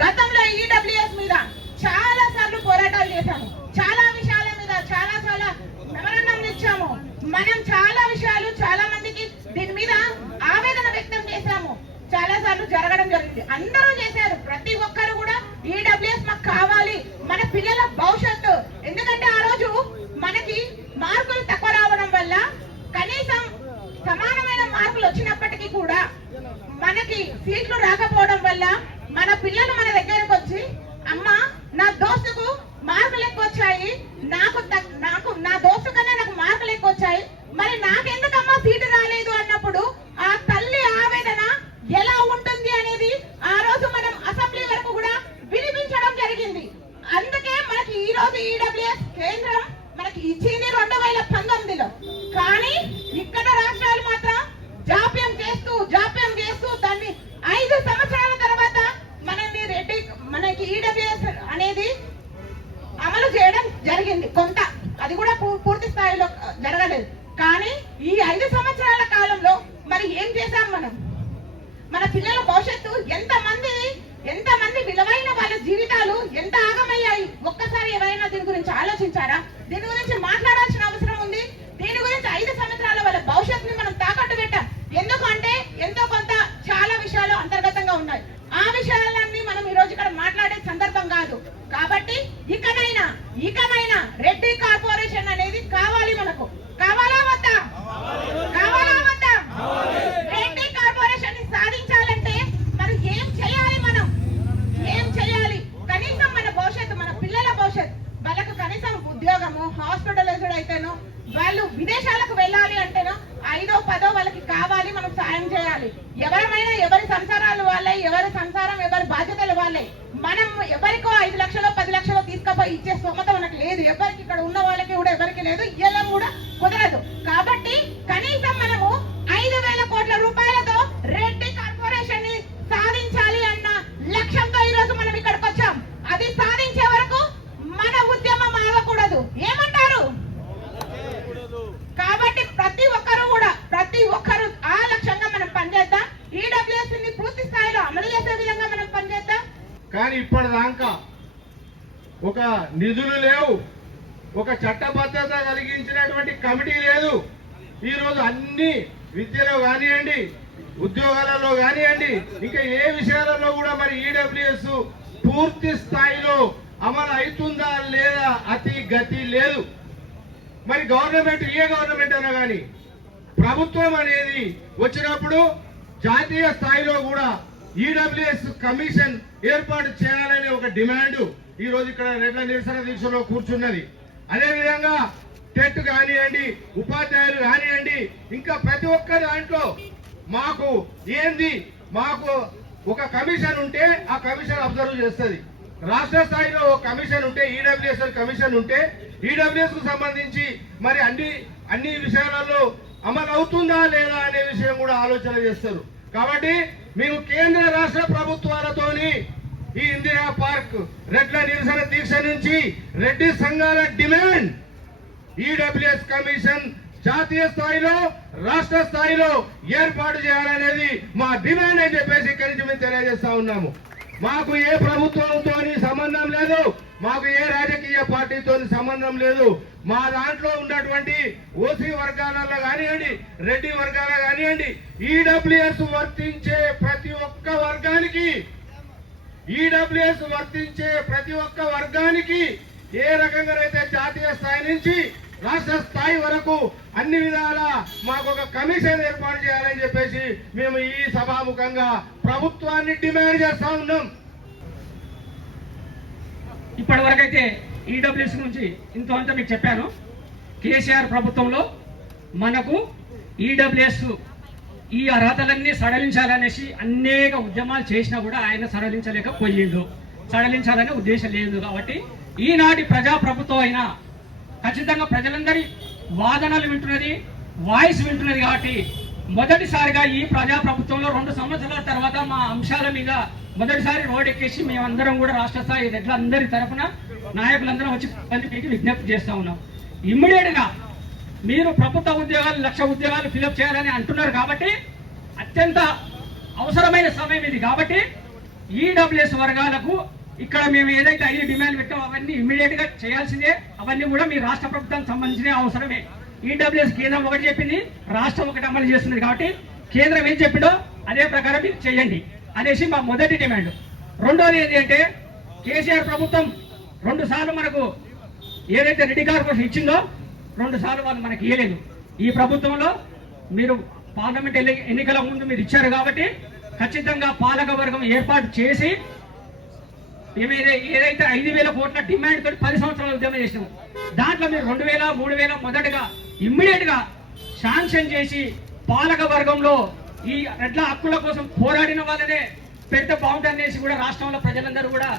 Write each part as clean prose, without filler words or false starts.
గతంలో ఈడబ్ల్యూఎస్ మీద చాలా సార్లు పోరాటాలు చేశాము, చాలా విషయాల మీద చాలా మెమరాండం ఇచ్చాము. మనం చాలా విషయాలు చాలా మందికి దీని మీద ఆవేదన వ్యక్తం చేశాము. చాలా సార్లు జరగడం జరిగింది, అందరూ చేశారు. ప్రతి ఒక్కరు కూడా ఈడబ్ల్యూఎస్ మాకు కావాలి, మన పిల్లల భవిష్యత్తు. ఎందుకంటే ఆ రోజు మనకి మార్కులు తక్కువ రావడం వల్ల, కనీసం సమానమైన మార్కులు వచ్చినప్పటికీ కూడా మనకి సీట్లు రాకపోవడం వల్ల మన పిల్లలు మన దగ్గరకు వచ్చి, అమ్మా నా దోస్తుకు మార్కులు ఎక్కువ వచ్చాయి, నాకు నా దోస్తు కన్నా నాకు మార్కులు ఎక్కువ వచ్చాయి, మరి నాకెందుకమ్మా సీటు రాలేదు అన్నప్పుడు ఆ తల్లి ఆవేదన ఎలా ఉంటుంది అనేది ఆ రోజు మనం అసెంబ్లీ వరకు కూడా వినిపించడం జరిగింది. అందుకే మనకి ఈ రోజు ఈడబ్ల్యూఎస్ కేంద్రం మనకి ఇచ్చింది 2019లో. కానీ ఇక్కడ రాష్ట్రాలు మాత్రం జాప్యం చేస్తూ దాన్ని 5 సంవత్సరాల తర్వాత మనకి ఈడబ్ల్యూఎస్ అనేది అమలు చేయడం జరిగింది. కొంత అది కూడా పూర్తి స్థాయిలో జరగలేదు. కానీ ఈ 5 సంవత్సరాల కాలంలో మరి ఏం చేశాం మనం? మన పిల్లల భవిష్యత్తు ఎంతమంది విలువైన వాళ్ళ జీవితాలు ఎంత ఆగమయ్యాయి. ఒక్కసారి ఎవరైనా దీని గురించి ఆలోచించారా? దీని గురించి మాట్లాడాల్సిన అవసరం ఉంది. దీని గురించి 5 సంవత్సరాల వాళ్ళ భవిష్యత్తుని మనం తాకట్టు పెట్టాం. ఎందుకంటే ఎంతో కొంత చాలా విషయాలు అంతర్గతంగా ఉన్నాయి. ఆ విషయాలన్నీ మనం ఈ రోజు ఇక్కడ మాట్లాడే సందర్భం కాదు. కాబట్టి ఇకనైనా రెడ్డి కార్పొరేషన్ అనేది కావాలి. మనకు కావాలా వద్దా? రెడ్డి కార్పొరేషన్ ని సాధించాలంటే మరి ఏం చేయాలి? కనీసం మన భవిష్యత్తు, మన పిల్లల భవిష్యత్తు, వాళ్ళకు కనీసం ఉద్యోగము, హాస్పిటలైజ్డ్ అయితేనో, వాళ్ళు విదేశాలకు వెళ్ళాలి అంటేనో 5దో 10దో వాళ్ళకి కావాలి. మనం సాయం చేయాలి. ఎవరమైనా ఎవరి సంసారాలు వాళ్ళే, ఎవరి సంసారం ఎవరి బాధ్యతలు వాళ్ళే. మనం ఎవరికో 5 లక్షలు 10 లక్షలు తీసుకుపోయి ఇచ్చే స్తోమత మనకు లేదు. ఎవరికి ఇక్కడ ఉన్న వాళ్ళకి కూడా ఎవరికి లేదు, ఇయ్యడం కూడా కుదరదు. కాబట్టి కనీసం మనము 5,000 కోట్ల రూపాయలతో రెడ్డి కార్పొరేషన్ ని సాధించాలి అన్న లక్ష్యంతో ఈ రోజు మనం ఇక్కడికి వచ్చాం. అది సాధించే వరకు మన ఉద్యమం ఆగకూడదు. ఏమంటారు? కాబట్టి ప్రతి ఒక్కరు ఆ లక్ష్యంగా మనం పనిచేద్దాం. ఈడబ్ల్యూఎస్ ని పూర్తి స్థాయిలో అమలు చేసే విధంగా మనం పనిచేద్దాం. కానీ ఇప్పటిదాకా ఒక నిధులు లేవు, ఒక చట్టబద్ధత కలిగించినటువంటి కమిటీ లేదు. ఈరోజు అన్ని విద్యలో కానివ్వండి, ఉద్యోగాలలో కానివ్వండి, ఇంకా ఏ విషయాలలో కూడా మరి ఈడబ్ల్యూఎస్ పూర్తి స్థాయిలో అమలు అవుతుందా లేదా అతి గతి లేదు. మరి గవర్నమెంట్, ఏ గవర్నమెంట్ అయినా కానీ ప్రభుత్వం అనేది వచ్చినప్పుడు జాతీయ స్థాయిలో కూడా ఈడబ్ల్యూఎస్ కమిషన్ ఏర్పాటు చేయాలనే ఒక డిమాండ్ ఈ రోజు ఇక్కడ రెడ్ల నిరసన దీక్షలో కూర్చున్నది. అదేవిధంగా టెట్ కానివ్వండి, ఉపాధ్యాయులు కానివ్వండి, ఇంకా ప్రతి ఒక్క దాంట్లో మాకు ఒక కమిషన్ ఉంటే ఆ కమిషన్ అబ్జర్వ్ చేస్తుంది. రాష్ట్ర స్థాయిలో ఒక కమిషన్ ఉంటే, ఈడబ్ల్యూఎస్ కమిషన్ ఉంటే, ఈడబ్ల్యూఎస్ కు సంబంధించి మరి అన్ని విషయాలలో అమలు అవుతుందా లేదా అనే విషయం కూడా ఆలోచన చేస్తారు. కాబట్టి మేము కేంద్ర రాష్ట్ర ప్రభుత్వాలతోని ఈ ఇందిరా పార్క్ రెడ్ల నిరసన దీక్ష నుంచి రెడ్డి సంఘాల డిమాండ్ ఈడబ్ల్యూఎస్ కమిషన్ జాతీయ స్థాయిలో, రాష్ట్ర స్థాయిలో ఏర్పాటు చేయాలనేది మా డిమాండ్ అని చెప్పేసి ఇక్కడి నుంచి మేము తెలియజేస్తా ఉన్నాము. మాకు ఏ ప్రభుత్వంతో సంబంధం లేదు, మాకు ఏ రాజకీయ పార్టీతో సంబంధం లేదు. మా దాంట్లో ఉన్నటువంటి ఓసీ వర్గాలలో కానివ్వండి, రెడ్డి వర్గాల కానివ్వండి, ఈడబ్ల్యూఎస్ వర్తించే ప్రతి ఒక్క వర్గానికి ఏ రకంగానైతే జాతీయ స్థాయి నుంచి రాష్ట్ర స్థాయి వరకు అన్ని విధాలా మాకు ఒక కమిషన్ ఏర్పాటు చేయాలని చెప్పేసి మేము ఈ సభాముఖంగా ప్రభుత్వాన్ని డిమాండ్ చేస్తా ఉన్నాం. ఇప్పటి వరకైతే ఈడబ్ల్యూఎస్ గురించి ఇంత మీకు చెప్పాను. కేసీఆర్ ప్రభుత్వంలో మనకు ఈడబ్ల్యూఎస్ ఈ అర్హతలన్నీ సడలించాలనేసి అనేక ఉద్యమాలు చేసినా కూడా ఆయన సడలించలేకపోయిండు. సడలించాలనే ఉద్దేశం లేదు. కాబట్టి ఈనాటి ప్రజాప్రభుత్వం అయినా ఖచ్చితంగా ప్రజలందరి వాదనలు వింటున్నది, వాయిస్ వింటున్నది. కాబట్టి మొదటిసారిగా ఈ ప్రజాప్రభుత్వంలో 2 సంవత్సరాల తర్వాత మా అంశాల మీద మొదటిసారి రోడ్డెక్కేసి మేమందరం కూడా రాష్ట్ర స్థాయి రెడ్లందరి తరఫున నాయకులందరం వచ్చి మీకు విజ్ఞప్తి చేస్తా ఉన్నాం. ఇమ్మీడియట్ గా మీరు ప్రభుత్వ ఉద్యోగాలు 1,00,000 ఉద్యోగాలు ఫిలప్ చేయాలని అంటున్నారు కాబట్టి అత్యంత అవసరమైన సమయం ఇది. కాబట్టి ఈడబ్ల్యూఎస్ వర్గాలకు ఇక్కడ మేము ఏదైతే 5 డిమాండ్లు పెట్టామో అవన్నీ ఇమ్మీడియట్ గా చేయాల్సిందే. అవన్నీ కూడా మీ రాష్ట్ర ప్రభుత్వానికి సంబంధించిన అవసరమే. ఈడబ్ల్యూఎస్ కేంద్రం ఒకటి చెప్పింది, రాష్ట్రం ఒకటి అమలు చేస్తుంది. కాబట్టి కేంద్రం ఏం చెప్పిందో అదే ప్రకారం మీరు చేయండి అనేసి మా మొదటి డిమాండ్. రెండోది ఏంటి అంటే కేసీఆర్ ప్రభుత్వం 2 సార్లు మనకు ఏదైతే రెడ్డి కార్పొరేషన్ ఇచ్చిందో 2 సార్లు వాళ్ళు మనకి ఇవ్వలేదు. ఈ ప్రభుత్వంలో మీరు పార్లమెంట్ ఎన్నికల ముందు మీరు ఇచ్చారు కాబట్టి ఖచ్చితంగా పాలక వర్గం ఏర్పాటు చేసి ఏదైతే 5,000 కోట్ల డిమాండ్ తోటి 10 సంవత్సరాలు ఉద్యమం చేసినాము. దాంట్లో మీరు 2,000, 3,000 మొదటగా ఇమ్మీడియట్ గా శాంక్షన్ చేసి పాలక వర్గంలో ఈ రెడ్ల హక్కుల కోసం పోరాడిన వాళ్ళనే పెడితే బాగుంటుందనేసి కూడా రాష్ట్రంలో ప్రజలందరూ కూడా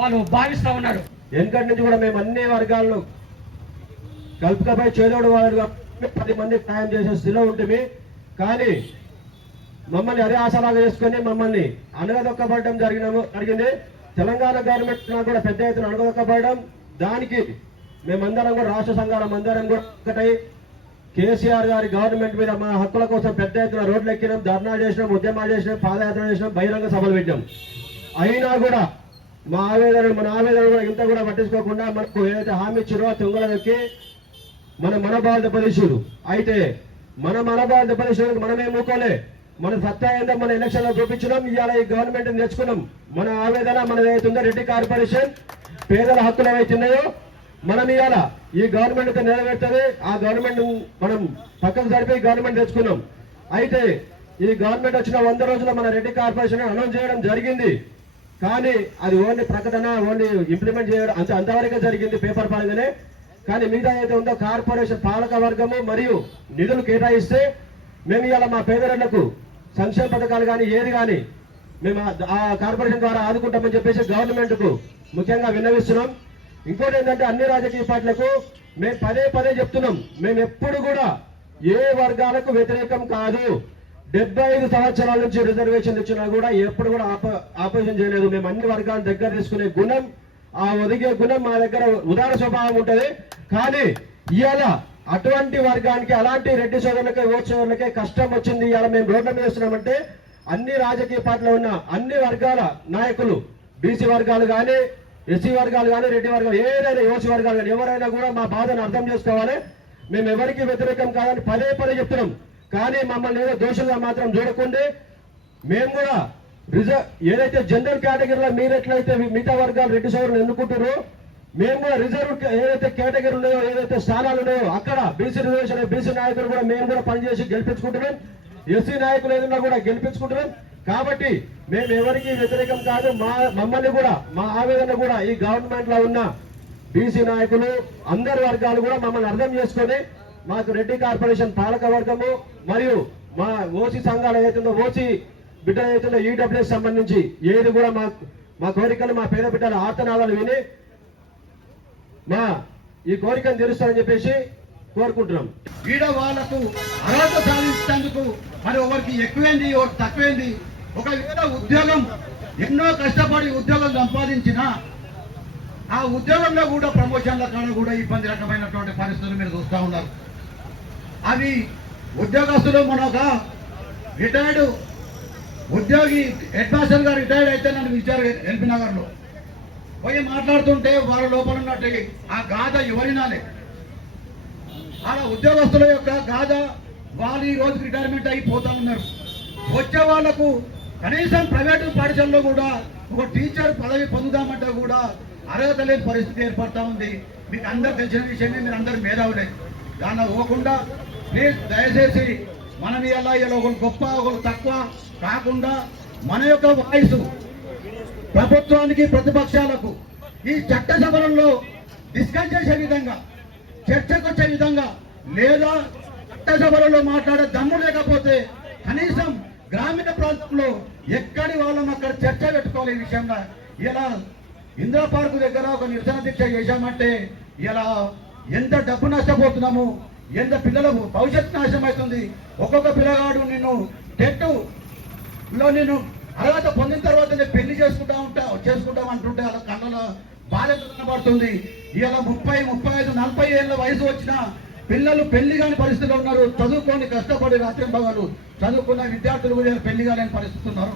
వాళ్ళు భావిస్తా ఉన్నారు. వెనకటి నుంచి కూడా మేము అన్ని వర్గాలను కలుపుకపై చేదోడు వాడుగా 10 మంది సాయం చేసే స్థితిలో ఉంటుంది. కానీ మమ్మల్ని అరే ఆశలాగా చేసుకుని మమ్మల్ని అణగదొక్కబడడం జరిగింది. తెలంగాణ గవర్నమెంట్ కూడా పెద్ద ఎత్తున అణగదొక్కబడడం, దానికి మేమందరం కూడా రాష్ట్ర సంఘాల అందరం కూడా ఒకటై కేసీఆర్ గారి గవర్నమెంట్ మీద మా హక్కుల కోసం పెద్ద ఎత్తున రోడ్లు ఎక్కినాం, ధర్నా చేసినాం, ఉద్యమాలు చేసినాం, పాదయాత్ర చేసినాం, బహిరంగ సభలు పెట్టాం. అయినా కూడా మన ఆవేదన కూడా ఇంత కూడా పట్టించుకోకుండా మనకు ఏదైతే హామీ ఇచ్చారో తుంగలకి మన బాధ దెబ్బతీసుడు. అయితే మన బాధ దెబ్బతీసుకోవడానికి మనమే మూకోలే. మన సత్తా ఏందో మన ఎలక్షన్ లో చూపించడం, ఇవాళ ఈ గవర్నమెంట్ తెచ్చుకున్నాం. మన ఆవేదన మన ఏదైతుందో రెడ్డి కార్పొరేషన్ పేదల హక్కులు ఏవైతున్నాయో మనం ఇవాళ ఈ గవర్నమెంట్ నెరవేర్తుంది. ఆ గవర్నమెంట్ మనం పక్కకు జరిపి గవర్నమెంట్ తెచ్చుకున్నాం. అయితే ఈ గవర్నమెంట్ వచ్చిన 100 రోజుల మన రెడ్డి కార్పొరేషన్ అనౌన్స్ చేయడం జరిగింది. కానీ అది ఓన్లీ ప్రకటన, ఓన్లీ ఇంప్లిమెంట్ చేయడం అంతవరకే జరిగింది పేపర్ పరంగానే. కానీ మిగతా ఏదైతే ఉందో కార్పొరేషన్ పాలక వర్గము మరియు నిధులు కేటాయిస్తే మేము ఇవాళ మా పేదలకు సంక్షేమ పథకాలు కానీ ఏది కానీ మేము ఆ కార్పొరేషన్ ద్వారా ఆదుకుంటామని చెప్పేసి గవర్నమెంట్ కు ముఖ్యంగా విన్నవిస్తున్నాం. ఇంకోటి ఏంటంటే అన్ని రాజకీయ పార్టీలకు మేము పదే చెప్తున్నాం, మేము ఎప్పుడు కూడా ఏ వర్గాలకు వ్యతిరేకం కాదు. 75 సంవత్సరాల నుంచి రిజర్వేషన్ ఇచ్చినా కూడా ఎప్పుడు కూడా ఆపోజిషన్ చేయలేదు. మేము అన్ని వర్గాల దగ్గర తీసుకునే గుణం, ఆ ఒదిగే గుణం మా దగ్గర ఉదార స్వభావం ఉంటది. కానీ ఇవాళ అటువంటి వర్గానికి, అలాంటి రెడ్డి సోదరులకే ఓట్ సోదరులకే కష్టం వచ్చింది. ఇవాళ మేము రోడ్ల మీద వస్తున్నామంటే అన్ని రాజకీయ పార్టీలో ఉన్న అన్ని వర్గాల నాయకులు, బీసీ వర్గాలు కానీ, ఎస్సీ వర్గాలు కానీ, రెడ్డి వర్గాలు ఏదైనా ఓసీ వర్గాలు కానీ ఎవరైనా కూడా మా బాధను అర్థం చేసుకోవాలి. మేము ఎవరికి వ్యతిరేకం కాదని పదే చెప్తున్నాం. కానీ మమ్మల్ని ఏదో దోషంగా మాత్రం చూడకుండా మేము కూడా ఏదైతే జనరల్ కేటగిరీలో మీరెట్లయితే మిగతా వర్గాలు రెడ్డి సోదరులు ఎన్నుకుంటారో మేము కూడా రిజర్వ్ ఏదైతే కేటగిరీ ఉన్నాయో, ఏదైతే స్థానాలు ఉన్నాయో అక్కడ బీసీ రిజర్వేషన్ బీసీ నాయకులు కూడా మేము కూడా పనిచేసి గెలిపించుకుంటున్నాం. ఎస్సీ నాయకులు ఏదన్నా కూడా గెలిపించుకుంటున్నాం. కాబట్టి మేము ఎవరికి వ్యతిరేకం కాదు. మమ్మల్ని కూడా మా ఆవేదన కూడా ఈ గవర్నమెంట్ లో ఉన్న బీసీ నాయకులు అందరి వర్గాలు కూడా మమ్మల్ని అర్థం చేసుకొని మాకు రెడ్డి కార్పొరేషన్ పాలక వర్గము మరియు మా ఓసీ సంఘాలు ఏదైతుందో ఓసీ బిడ్డలు ఏదైతుందో ఈడబ్ల్యూఎస్ సంబంధించి ఏది కూడా మా కోరికలు, మా పేద బిడ్డల ఆర్తనాదాలు విని ఈ కోరికను తీరుస్తారని చెప్పేసి కోరుకుంటున్నాం. ఈడ వాళ్లకు అర్హత సాధించేందుకు మరి ఒకరికి ఎక్కువైంది, ఒకరికి తక్కువైంది. ఒకవేళ ఉద్యోగం ఎన్నో కష్టపడి ఉద్యోగం సంపాదించిన ఆ ఉద్యోగంలో కూడా ప్రమోషన్ల కాడ కూడా ఇబ్బంది రకమైనటువంటి పరిస్థితులు మీరు చూస్తూ ఉన్నారు. అవి ఉద్యోగస్తులు మన ఒక రిటైర్డ్ ఉద్యోగి హెడ్ మాస్టర్ గారు రిటైర్డ్ అయితే నన్ను పిలిచారు ఎల్బీ నగర్ లో. పోయి మాట్లాడుతుంటే వాళ్ళ లోపల ఉన్నట్టు ఆ గాథ ఎవరినాలే, అలా ఉద్యోగస్తుల యొక్క గాథ. వాళ్ళు ఈ రోజు రిటైర్మెంట్ అయిపోతా ఉన్నారు. వచ్చే వాళ్లకు కనీసం ప్రైవేటు పాఠశాలలో కూడా ఒక టీచర్ పదవి పొందుదామంటే కూడా అర్హత లేని పరిస్థితి ఏర్పడతా ఉంది. మీకు అందరు తెలిసిన విషయమే, మీరు అందరు మేధావులే. దానిలో పోకుండా ప్లీజ్ దయచేసి మనం ఇలా ఒకరు గొప్ప ఒకరు తక్కువ కాకుండా మన యొక్క వాయిస్ ప్రభుత్వానికి, ప్రతిపక్షాలకు ఈ చట్టసభలలో డిస్కస్ చేసే విధంగా, చర్చకు వచ్చే విధంగా, లేదా చట్టసభలలో మాట్లాడే దమ్ము లేకపోతే కనీసం గ్రామీణ ప్రాంతంలో ఎక్కడి వాళ్ళం అక్కడ చర్చ పెట్టుకోవాలి ఈ విషయంలో. ఇలా ఇందిరా పార్కు దగ్గర ఒక నిరసన దీక్ష చేశామంటే ఇలా ఎంత డబ్బు నష్టపోతున్నాము, ఎంత పిల్లల భవిష్యత్తు నాశనం అవుతుంది. ఒక్కొక్క పిల్లగాడు నిన్ను టెట్టులో నేను అర్హత పొందిన తర్వాత నేను పెళ్లి చేసుకుంటాం అంటుంటే అలా కళ్ళలో బాధ్యత కనబడుతుంది. ఇలా 30, 35, 40 ఏళ్ళ వయసు వచ్చిన పిల్లలు పెళ్లి కాని పరిస్థితుల్లో ఉన్నారు. చదువుకొని కష్టపడి రాత్రి భాగాలు చదువుకున్న విద్యార్థులు కూడా పెళ్లి కాలేని పరిస్థితులు ఉన్నారు.